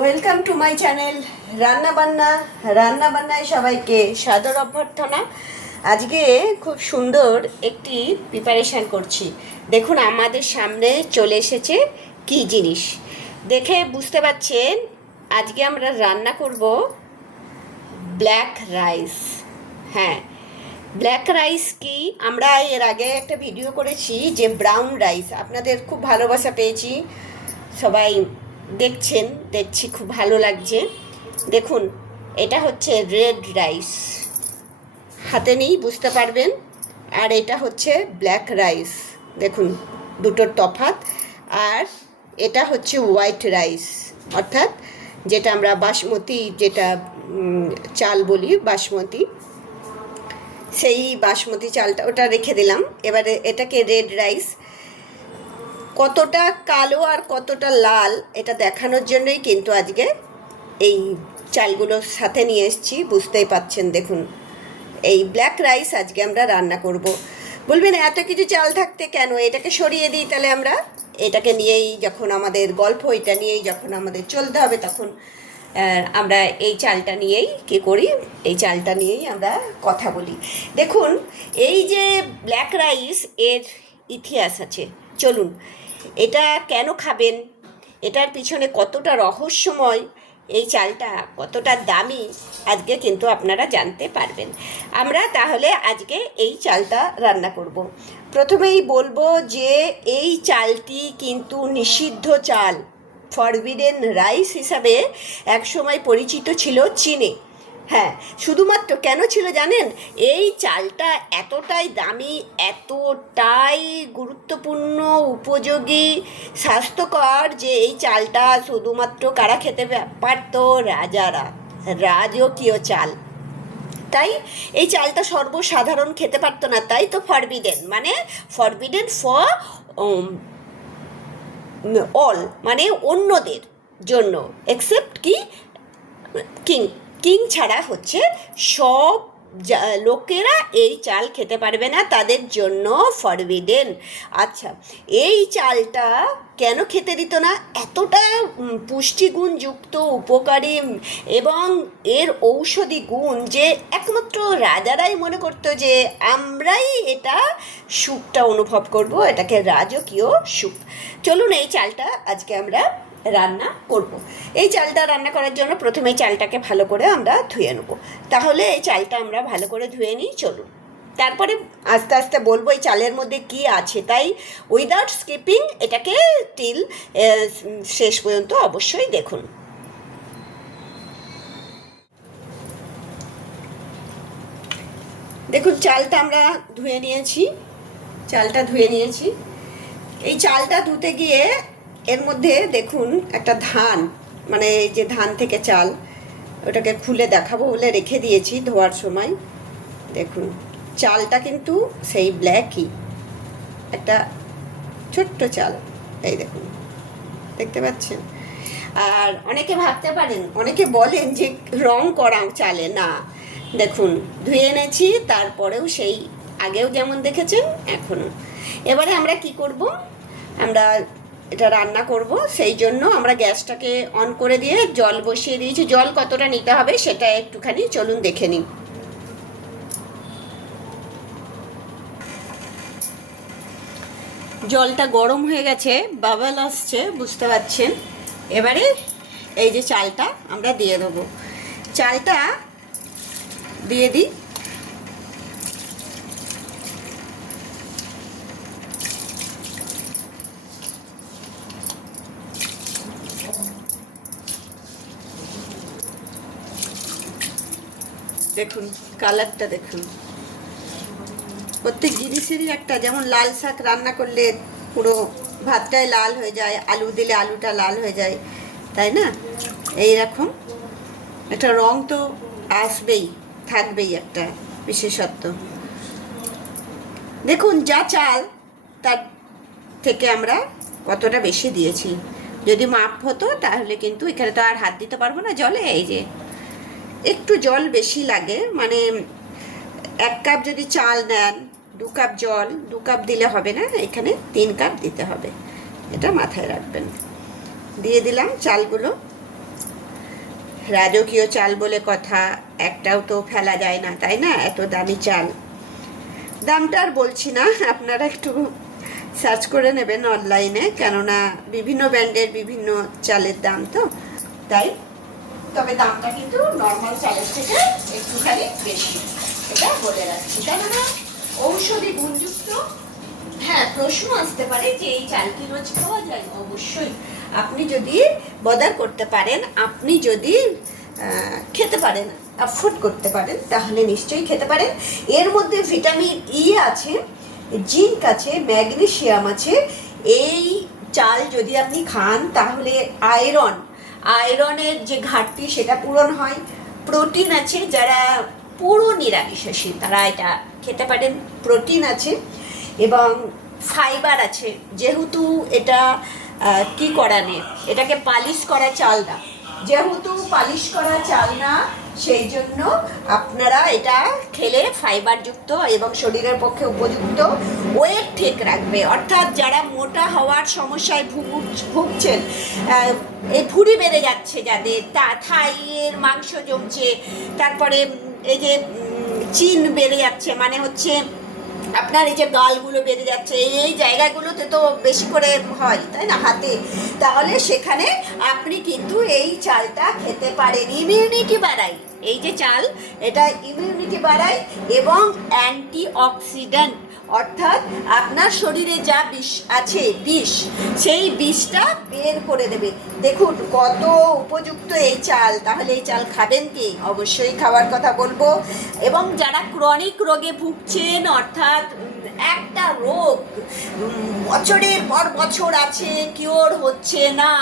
Welcome to my channel রান্নাবান্নায় সবাইকে সাদর অভ্যর্থনা। আজকে খুব সুন্দর একটি প্রিপারেশান করছি। দেখুন আমাদের সামনে চলে এসেছে কি জিনিস, দেখে বুঝতে পারছেন। আজকে আমরা রান্না করব ব্ল্যাক রাইস। হ্যাঁ, ব্ল্যাক রাইস কি, আমরা এর আগে একটা ভিডিও করেছি যে ব্রাউন রাইস, আপনাদের খুব ভালোবাসা পেয়েছি, সবাই দেখছি খুব ভালো লাগছে। দেখুন এটা হচ্ছে রেড রাইস, হাতে নেই বুঝতে পারবেন, আর এটা হচ্ছে ব্ল্যাক রাইস। দেখুন দুটোর তফাৎ। আর এটা হচ্ছে হোয়াইট রাইস, অর্থাৎ যেটা আমরা বাসমতি, যেটা চাল বলি বাসমতি, সেই বাসমতি চালটা ওটা রেখে দিলাম। এবারে এটাকে রেড রাইস, কতটা কালো আর কতটা লাল এটা দেখানোর জন্যই কিন্তু আজকে এই চালগুলোর সাথে নিয়ে এসেছি, বুঝতেই পাচ্ছেন। দেখুন এই ব্ল্যাক রাইস আজকে আমরা রান্না করব। বলবেন এত কিছু চাল থাকতে কেন, এটাকে সরিয়ে দিই, তাহলে আমরা এটাকে নিয়েই যখন আমাদের গল্প, এটা নিয়েই যখন আমাদের চলতে হবে, তখন আমরা এই চালটা নিয়েই কী করি, এই চালটা নিয়েই আমরা কথা বলি। দেখুন এই যে ব্ল্যাক রাইস, এর ইতিহাস আছে। চলুন, এটা কেন খাবেন, এটার পিছনে কতটা রহস্যময়, এই চালটা কতটা দামি, আজকে কিন্তু আপনারা জানতে পারবেন। আমরা তাহলে আজকে এই চালটা রান্না করব। প্রথমেই বলবো যে এই চালটি কিন্তু নিষিদ্ধ চাল, ফরবিডেন রাইস হিসাবে একসময় পরিচিত ছিল চীনে। হ্যাঁ, শুধুমাত্র কেন ছিল জানেন? এই চালটা এতটাই দামি, এতটাই গুরুত্বপূর্ণ, উপযোগী, স্বাস্থ্যকর, যে এই চালটা শুধুমাত্র কারা খেতে পারত? রাজারা, রাজকীয় চাল। তাই এই চালটা সর্বসাধারণ খেতে পারতো না, তাই তো ফরবিডেন, মানে ফরবিডেন ফর অল, মানে অন্যদের জন্য, এক্সেপ্ট কি কিং ছাড়া হচ্ছে সব লোকেরা এই চাল খেতে পারবে না, তাদের জন্য ফরবিডেন। আচ্ছা, এই চালটা কেন খেতে দিত না? এতটা পুষ্টিগুণযুক্ত, উপকারী এবং এর ঔষধি গুণ যে একমাত্র রাজারাই মনে করতো যে আমরাই এটা সুখটা অনুভব করব, এটাকে রাজকীয় সুখ। চলুন এই চালটা আজকে আমরা রান্না করব। এই চালটা রান্না করার জন্য প্রথমে চালটাকে ভালো করে আমরা ধুয়ে নেব। তাহলে এই চালটা আমরা ভালো করে ধুয়ে নিই, চলুন। তারপরে আস্তে আস্তে বলবো এই চালের মধ্যে কি আছে, তাই উইদাউট স্কিপিং এটাকে টিল শেষ পর্যন্ত অবশ্যই দেখুন। দেখুন চালটা আমরা ধুয়ে নিয়েছি, এই চালটা ধুতে গিয়ে এর মধ্যে দেখুন একটা ধান, মানে এই যে ধান থেকে চাল, ওটাকে খুলে দেখাবো বলে রেখে দিয়েছি ধোয়ার সময়। দেখুন চালটা কিন্তু সেই ব্ল্যাকই, একটা ছোট্ট চাল, এই দেখুন, দেখতে পাচ্ছেন। আর অনেকে ভাবতে পারেন, অনেকে বলেন যে রং করা চালে, না, দেখুন ধুয়ে এনেছি, তারপরেও সেই আগেও যেমন দেখেছেন এখনও। এবারে আমরা কি করব, আমরা এটা রান্না করব, সেই জন্য আমরা গ্যাসটাকে অন করে দিয়ে জল বসিয়ে দিয়েছি। জল কতটা নিতে হবে সেটা একটুখানি চলুন দেখে নিই। জলটা গরম হয়ে গেছে, বাবল আসছে, বুঝতে পারছেন। এবারে এই যে চালটা আমরা দিয়ে দেবো, চালটা দিয়ে দিই। দেখুন কালারটা দেখুন, প্রত্যেক জিনিসেরই একটা, যেমন লাল শাক রান্না করলে পুরো ভাতটাই লাল হয়ে যায়, আলু দিলে আলুটা লাল হয়ে যায়, তাই না? এইরকম একটা রং তো আসবেই, থাকবেই একটা বিশেষত্ব। দেখুন যা চাল তার থেকে আমরা কতটা বেশি দিয়েছি, যদি মাপ হতো তাহলে কিন্তু এখানে তো আর হাত দিতে পারবো না জলে, এই যে একটু জল বেশি লাগে, মানে 1 কাপ যদি চাল নেন 2 কাপ জল, 2 কাপ দিলে হবে না, এখানে 3 কাপ দিতে হবে, এটা মাথায় রাখবেন। দিয়ে দিলাম চালগুলো, রাজকীয় চাল বলে কথা, একটাও তো ফেলা যায় না, তাই না? এত দামি চাল। দামটা আর বলছি না, আপনারা একটু সার্চ করে নেবেন অনলাইনে, কেননা বিভিন্ন ব্র্যান্ডের বিভিন্ন চালের দাম তো, তাই। তবে দামটা কিন্তু নর্মাল চালের থেকে একটুখানি বেশি, এটা বলে রাখছি। কেননা ঔষধি গুণযুক্ত। হ্যাঁ, প্রশ্ন আসতে পারে যে এই চাল কি রোজ খাওয়া যায়? অবশ্যই। আপনি যদি বদার করতে পারেন, আপনি যদি খেতে পারেন, অ্যাফোর্ড করতে পারেন, তাহলে নিশ্চয়ই খেতে পারেন। এর মধ্যে ভিটামিন ই আছে, জিঙ্ক আছে, ম্যাগনেসিয়াম আছে। এই চাল যদি আপনি খান তাহলে আয়রনের যে ঘাটতি সেটা পূরণ হয়। প্রোটিন আছে, যারা পুরো নিরামিষাশী তারা এটা খেতে পারেন, প্রোটিন আছে। এবং ফাইবার আছে, যেহেতু এটা কি করা নেই, এটাকে পালিশ করা চাল না, যেহেতু পালিশ করা চাল না, সেই জন্য আপনারা এটা খেলে ফাইবারযুক্ত এবং শরীরের পক্ষে উপযুক্ত, ওয়েট ঠিক রাখবে। অর্থাৎ যারা মোটা হওয়ার সমস্যায় ভুগছেন, এই ভুঁড়ি বেড়ে যাচ্ছে যাদের, থাইয়ের মাংস জমছে, তারপরে এই যে চিন বেড়ে যাচ্ছে, মানে হচ্ছে আপনার এই যে গালগুলো বেড়ে যাচ্ছে, এই জায়গাগুলোতে তো বেশি করে হয়, তাই না, হাতে। তাহলে সেখানে আপনি কিন্তু এই চালটা খেতে পারেন। ইমিউনিটি বাড়ায় এই যে চাল, এটা ইমিউনিটি বাড়ায় এবং অ্যান্টি অক্সিডেন্ট, অর্থাৎ আপনার শরীরে যা বিষ আছে, সেই বিষটা বের করে দেবে। দেখুন কত উপযুক্ত এই চাল। তাহলে এই চাল খাবেন কি? অবশ্যই খাওয়ার কথা বলবো। এবং যারা ক্রনিক রোগে ভুগছেন, অর্থাৎ একটা রোগ বছরের পর বছর আছে, কিওর হচ্ছে না,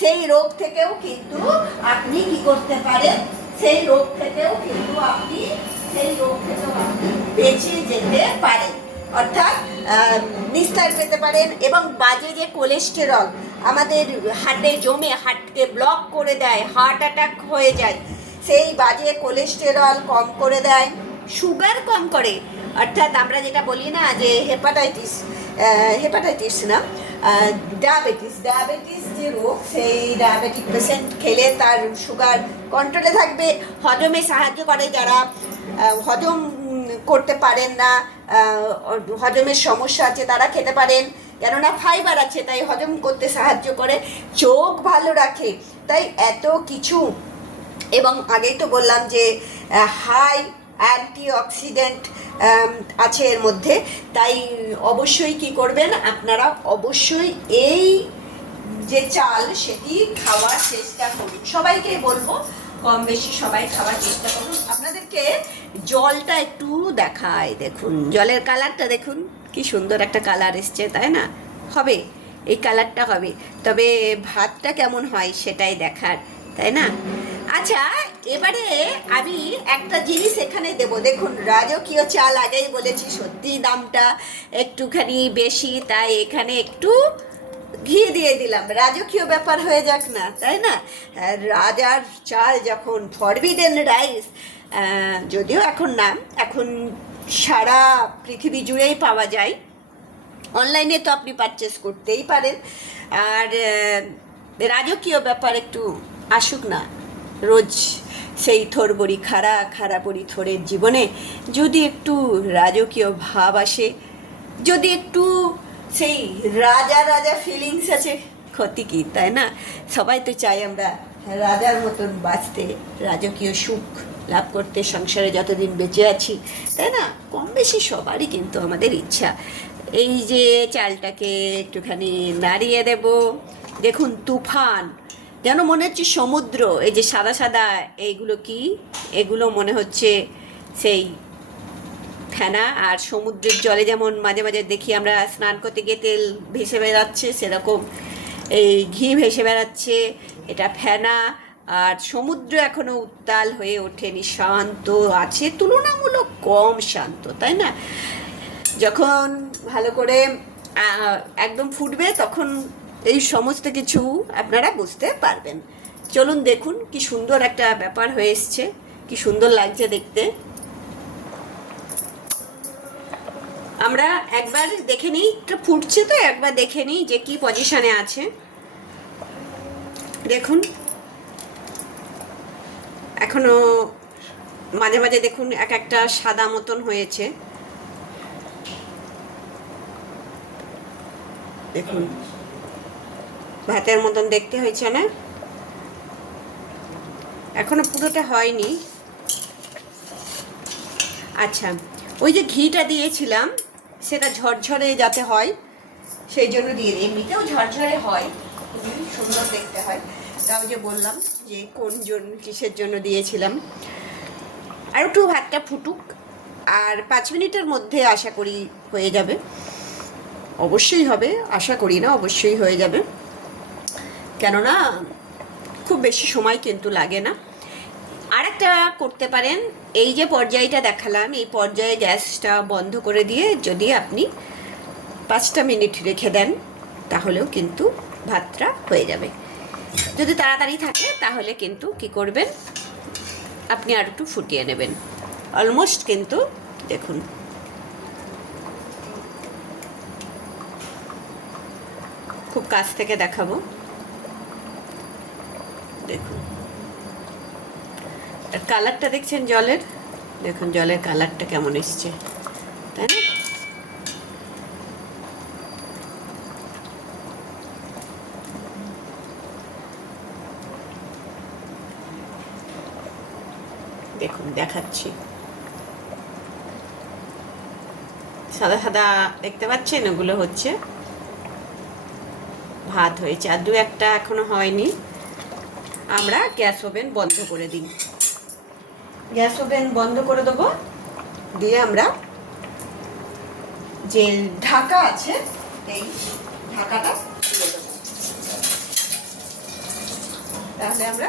সেই রোগ থেকেও কিন্তু আপনি কি করতে পারেন, সেই রোগ থেকেও আপনি বেঁচে যেতে পারেন, অর্থাৎ নিস্তার পেতে পারেন। এবং বাজে যে কোলেস্টেরল আমাদের হার্টে জমে হার্টকে ব্লক করে দেয়, হার্ট অ্যাটাক হয়ে যায়, সেই বাজে কোলেস্টেরল কম করে দেয়, সুগার কম করে। অর্থাৎ আমরা যেটা বলি না যে হেপাটাইটিস না, ডায়াবেটিস যে রোগ, সেই ডায়াবেটিক পেশেন্ট খেলে তার সুগার কন্ট্রোলে থাকবে। হজমে সাহায্য করে, যারা হজম করতে পারেন না, হজমের সমস্যা আছে, তারা খেতে পারেন, কেননা ফাইবার আছে, তাই হজম করতে সাহায্য করে। চোখ ভালো রাখে, তাই এত কিছু। এবং আগেই তো বললাম যে হাই অ্যান্টিঅক্সিডেন্ট আছে এর মধ্যে, তাই অবশ্যই কি করবেন আপনারা, অবশ্যই এই যে চাল সেটি খাওয়ার চেষ্টা করুন। সবাইকেই বলবো কম বেশি সবাই খাওয়ার চেষ্টা করুন। আপনাদেরকে জলটা একটু দেখায়, দেখুন জলের কালারটা দেখুন, কি সুন্দর একটা কালার এসছে, তাই না? হবে, এই কালারটা হবে, তবে ভাতটা কেমন হয় সেটাই দেখার, তাই না? আচ্ছা, এবারে আমি একটা জিনিস এখানে দেব। দেখুন রাজকীয় চাল, আগেই বলেছি সত্যি দামটা একটুখানি বেশি, তাই এখানে একটু ঘি দিয়ে দিলাম, রাজকীয় ব্যাপার হয়ে যাক না, তাই না? রাজার চাল যখন, ফরবিডেন রাইস, যদিও এখন না, এখন সারা পৃথিবী জুড়েই পাওয়া যায়, অনলাইনে তো আপনি পারচেস করতেই পারেন। আর রাজকীয় ব্যাপার একটু আসুক না, রোজ সেই থোরবড়ি খাড়া পড়ি থোরের জীবনে যদি একটু রাজকীয় ভাব আসে, যদি একটু সেই রাজা ফিলিংস আছে, ক্ষতি কি, তাই না? সবাই তো চাই আমরা রাজার মতন বাঁচতে, রাজকীয় সুখ লাভ করতে সংসারে যতদিন বেঁচে আছি, তাই না? কম বেশি সবারই কিন্তু আমাদের ইচ্ছা। এই যে চালটাকে একটুখানি নাড়িয়ে দেব, দেখুন তুফান, যেন মনে হচ্ছে সমুদ্র। এই যে সাদা সাদা এইগুলো কি, এগুলো মনে হচ্ছে সেই ফেনা। আর সমুদ্রের জলে যেমন মাঝে মাঝে দেখি আমরা স্নান করতে গিয়ে তেল ভেসে বেড়াচ্ছে, সেরকম এই ঘি ভেসে বেড়াচ্ছে, এটা ফেনা। আর সমুদ্র এখনো উত্তাল হয়ে ওঠেনি, শান্ত আছে, তুলনামূলক কম শান্ত, তাই না? যখন ভালো করে একদম ফুটবে তখন এই সমস্ত কিছু আপনারা বুঝতে পারবেন। চলুন দেখুন কি সুন্দর একটা ব্যাপার হয়ে এসছে, কি সুন্দর লাগছে দেখতে। আমরা একবার দেখে নিই, এটা ফুটছে তো, একবার দেখে নিই যে কি পজিশনে আছে। দেখুন এখনো মাঝে মাঝে দেখুন এক একটা সাদা মতন হয়েছে, দেখুন ভাতের মতন দেখতে হয়েছে না, এখনো পুরোটা হয়নি। আচ্ছা, ওই যে ঘিটা দিয়েছিলাম সেটা ঝরঝরে যাতে হয় সেই জন্য দিয়ে দিই। এমনিতেও ঝরঝরে হয়, খুবই সুন্দর দেখতে হয়, তাও যে বললাম যে কোন জন্য কিসের জন্য দিয়েছিলাম। আর একটু ভাতটা ফুটুক, আর 5 মিনিটের মধ্যে আশা করি হয়ে যাবে। অবশ্যই হবে, আশা করি না, অবশ্যই হয়ে যাবে, কেননা খুব বেশি সময় কিন্তু লাগে না। আরেকটা করতে পারেন, এই যে পর্যায়টা দেখালাম এই পর্যায়ে গ্যাসটা বন্ধ করে দিয়ে যদি আপনি 5টা মিনিট রেখে দেন তাহলেও কিন্তু ভাতটা হয়ে যাবে। যদি তাড়াতাড়ি থাকে তাহলে কিন্তু কি করবেন, আপনি আর একটু ফুটিয়ে নেবেন। অলমোস্ট কিন্তু দেখুন খুব কাছ থেকে দেখাবো, দেখুন আর কালারটা দেখছেন জলের, দেখুন জলের কালারটা কেমন এসছে, তাই না? দেখুন দেখাচ্ছি, সাদা সাদা দেখতে পাচ্ছেন, ওগুলো হচ্ছে ভাত হয়েছে, আর 2-1টা এখনো হয়নি। আমরা গ্যাস ওভেন বন্ধ করে দিই, গ্যাস ওভেন বন্ধ করে দেবো, দিয়ে আমরা যে ঢাকা আছে এই ঢাকাটা তুলে দেবো। তাহলে আমরা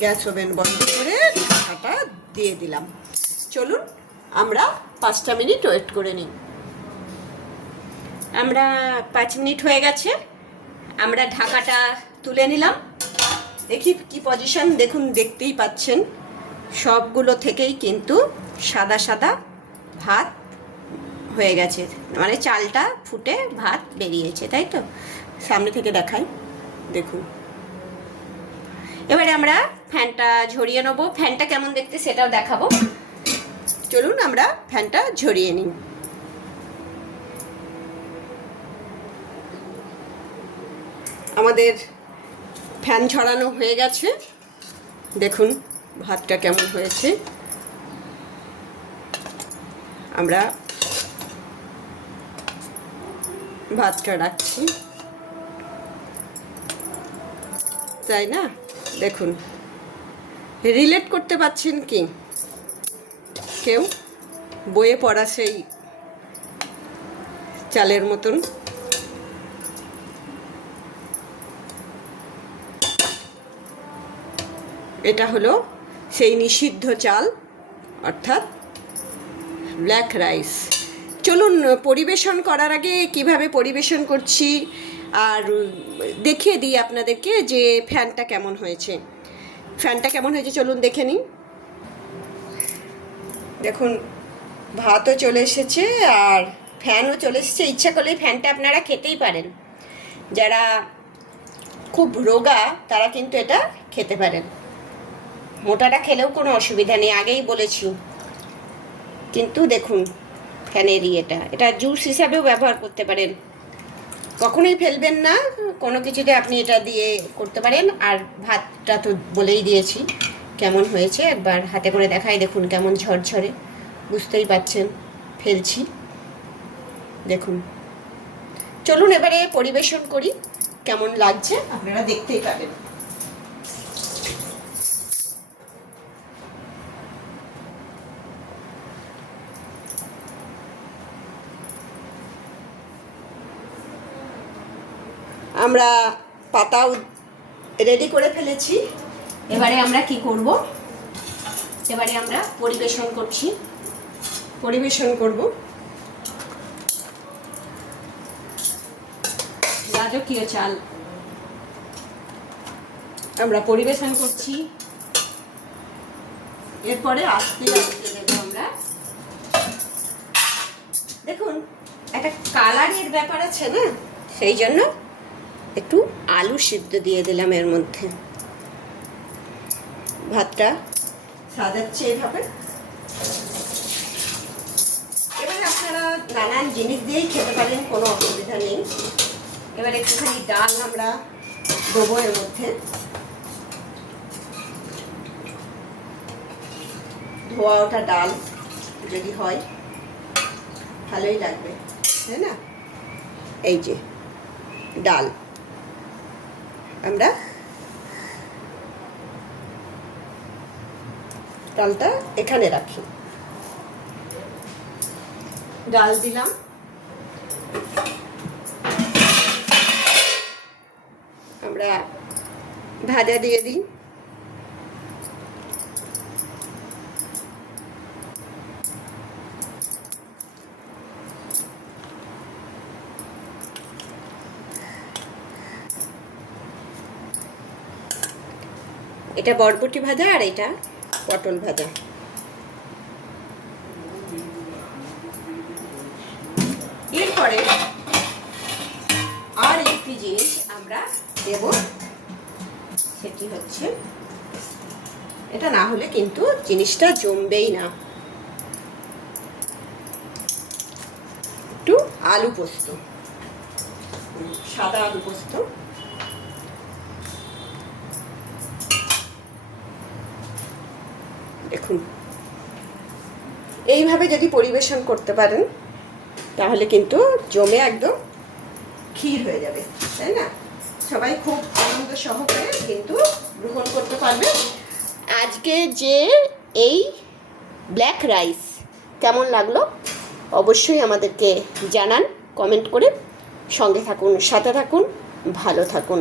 গ্যাস ওভেন বন্ধ করে ঢাকাটা দিয়ে দিলাম। চলুন আমরা 5টা মিনিট ওয়েট করে নিই। আমরা 5 মিনিট হয়ে গেছে, আমরা ঢাকাটা তুলে নিলাম। দেখি কি পজিশন, দেখুন দেখতেই পাচ্ছেন সবগুলো থেকেই কিন্তু সাদা সাদা ভাত হয়ে গেছে, মানে চালটা ফুটে ভাত বেরিয়েছে, তাই তো? সামনে থেকে দেখাই, দেখুন। এবারে আমরা ফ্যানটা ঝরিয়ে নেব, ফ্যানটা কেমন দেখতে সেটাও দেখাবো। চলুন আমরা ফ্যানটা ঝরিয়ে নিই। আমাদের ফ্যান ঝরানো হয়ে গেছে, দেখুন ভাতটা কেমন হয়েছে। আমরা ভাতটা রাখছি, তাই না? দেখুন রিলেট করতে পারছেন কি কেউ? বইয়ে পড়া সেই চালের মতন। এটা হলো সেই নিষিদ্ধ চাল, অর্থাৎ ব্ল্যাক রাইস। চলুন পরিবেশন করার আগে কিভাবে পরিবেশন করছি আর দেখিয়ে দিই আপনাদেরকে যে ফ্যানটা কেমন হয়েছে। ফ্যানটা কেমন হয়েছে চলুন দেখে নিন। দেখুন ভাতও চলে এসেছে আর ফ্যানও চলে এসেছে। ইচ্ছা করলে ফ্যানটা আপনারা খেতেই পারেন, যারা খুব রোগা তারা কিন্তু এটা খেতে পারেন, মোটাটা খেলেও কোনো অসুবিধা নেই, আগেই বলেছি। কিন্তু দেখুন ফ্যানের এটা জুস হিসাবেও ব্যবহার করতে পারেন, কখনোই ফেলবেন না, কোনো কিছুতে আপনি এটা দিয়ে করতে পারেন। আর ভাতটা তো বলেই দিয়েছি কেমন হয়েছে, একবার হাতে করে দেখাই, দেখুন কেমন ঝরঝরে, বুঝতেই পাচ্ছেন ফেলছি, দেখুন। চলুন এবারে পরিবেশন করি, কেমন লাগছে আপনারা দেখতেই পাবেন। আমরা পাতাও রেডি করে ফেলেছি, এবারে আমরা কি করব, এবারে আমরা পরিবেশন করব। রাজকীয় চাল আমরা পরিবেশন করছি। এরপরে আস্তে আস্তে দেব আমরা। দেখুন একটা কালারের ব্যাপার আছে না, সেই জন্য একটু আলু সিদ্ধ দিয়ে দিলাম এর মধ্যে, ভাতটা সাজাচ্ছি এইভাবে। এবারে আপনারা নানান জিনিস দিয়েই খেতে পারেন, কোনো অসুবিধা নেই। এবার একটুখানি ডাল আমরা দেবো এর মধ্যে, ধোয়া ওঠা ডাল যদি হয় ভালোই লাগবে, তাই না? এই যে ডাল আমরা ডালটা এখানে রাখি, ডাল দিলাম, আমরা ভাজা দিয়ে দিই, এটা বরবটি ভাজা আর এটা পটল ভাজা। এরপরে আর একটি জিনিস আমরা দেব, সেটি হচ্ছে, এটা না হলে কিন্তু জিনিসটা জমবেই না, একটু আলু পোস্ত, সাদা আলু পোস্ত। দেখুন এইভাবে যদি পরিবেশন করতে পারেন তাহলে কিন্তু জমে একদম ক্ষীর হয়ে যাবে, তাই না? সবাই খুব আনন্দ সহকারে কিন্তু গ্রহণ করতে পারবে। আজকে যে এই ব্ল্যাক রাইস কেমন লাগলো অবশ্যই আমাদেরকে জানান কমেন্ট করে। সঙ্গে থাকুন, সাথে থাকুন, ভালো থাকুন।